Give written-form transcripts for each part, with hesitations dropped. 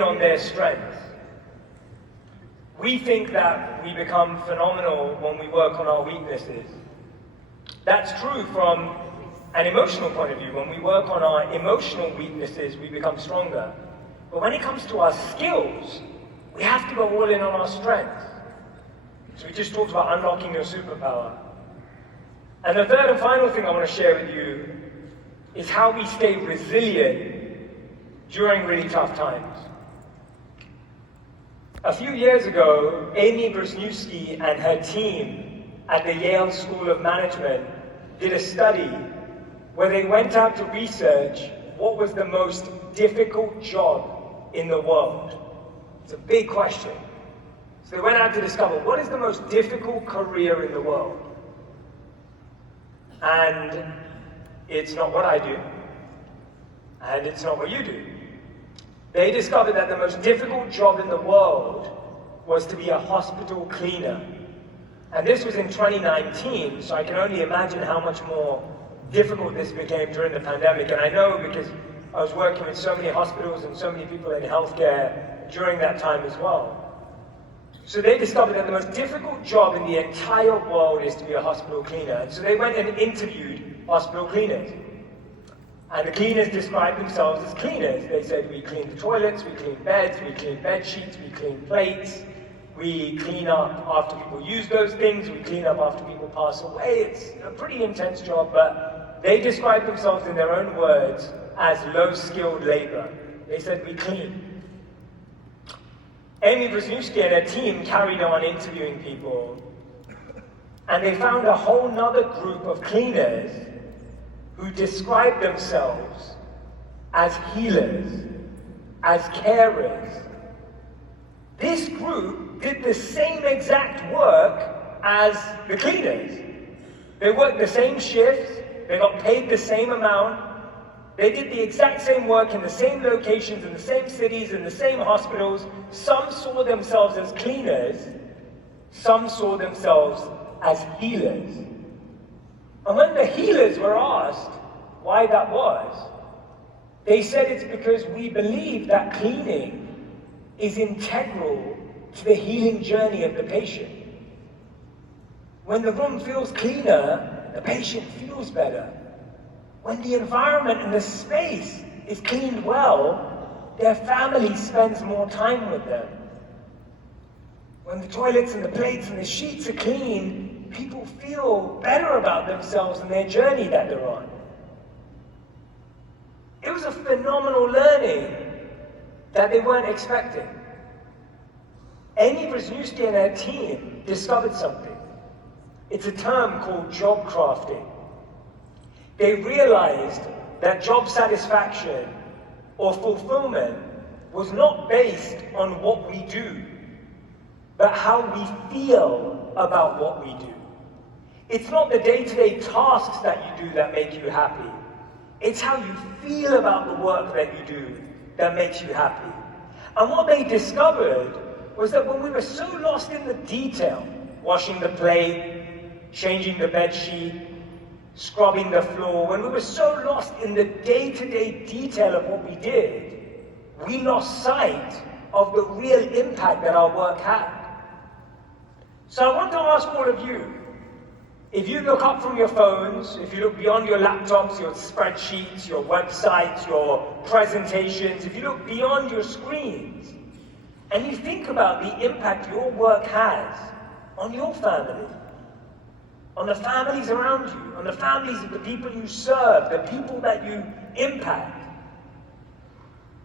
on their strengths. We think that we become phenomenal when we work on our weaknesses. That's true from an emotional point of view. When we work on our emotional weaknesses, we become stronger. But when it comes to our skills, we have to go all in on our strengths. So we just talked about unlocking your superpower. And the third and final thing I want to share with you is how we stay resilient during really tough times. A few years ago, Amy Brzezinski and her team at the Yale School of Management did a study where they went out to research what was the most difficult job in the world. It's a big question. So they went out to discover what is the most difficult career in the world. And it's not what I do, and it's not what you do. They discovered that the most difficult job in the world was to be a hospital cleaner. And this was in 2019, so I can only imagine how much more difficult this became during the pandemic. And I know because I was working with so many hospitals and so many people in healthcare during that time as well. So they discovered that the most difficult job in the entire world is to be a hospital cleaner. And so they went and interviewed hospital cleaners. And the cleaners described themselves as cleaners. They said, we clean the toilets, we clean beds, we clean bed sheets, we clean plates, we clean up after people use those things, we clean up after people pass away. It's a pretty intense job, but they described themselves in their own words as low-skilled labor. They said, we clean. Amy Brzezinski and her team carried on interviewing people, and they found a whole nother group of cleaners who described themselves as healers, as carers. This group did the same exact work as the cleaners. They worked the same shifts, they got paid the same amount, they did the exact same work in the same locations, in the same cities, in the same hospitals. Some saw themselves as cleaners, some saw themselves as healers. And when the healers were asked why that was, they said it's because we believe that cleaning is integral to the healing journey of the patient. When the room feels cleaner, the patient feels better. When the environment and the space is cleaned well, their family spends more time with them. When the toilets and the plates and the sheets are clean, people feel better about themselves and their journey that they're on. It was a phenomenal learning that they weren't expecting. Amy Brzezinski and her team discovered something. It's a term called job crafting. They realized that job satisfaction or fulfillment was not based on what we do, but how we feel about what we do. It's not the day-to-day tasks that you do that make you happy. It's how you feel about the work that you do that makes you happy. And what they discovered was that when we were so lost in the detail, washing the plate, changing the bed sheet, scrubbing the floor, when we were so lost in the day-to-day detail of what we did, we lost sight of the real impact that our work had. So I want to ask all of you, if you look up from your phones, if you look beyond your laptops, your spreadsheets, your websites, your presentations, if you look beyond your screens, and you think about the impact your work has on your family, on the families around you, on the families of the people you serve, the people that you impact.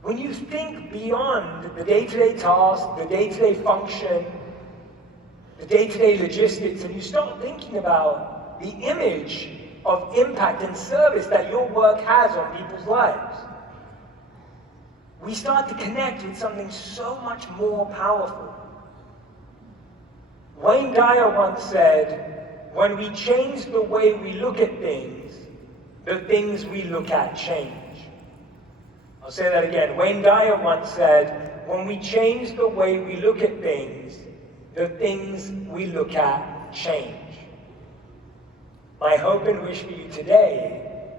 When you think beyond the day-to-day task, the day-to-day function, the day-to-day logistics, and you start thinking about the image of impact and service that your work has on people's lives, we start to connect with something so much more powerful. Wayne Dyer once said, when we change the way we look at things, the things we look at change. I'll say that again. Wayne Dyer once said, when we change the way we look at things, the things we look at change. My hope and wish for you today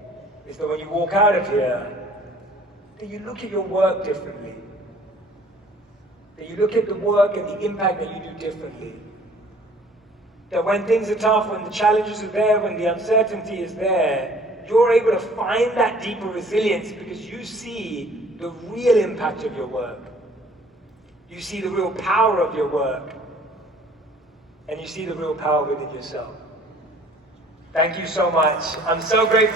is that when you walk out of here, that you look at your work differently, That you look at the work and the impact that you do differently. That when things are tough, when the challenges are there, when the uncertainty is there, you're able to find that deeper resilience because you see the real impact of your work. You see the real power of your work. And you see the real power within yourself. Thank you so much. I'm so grateful.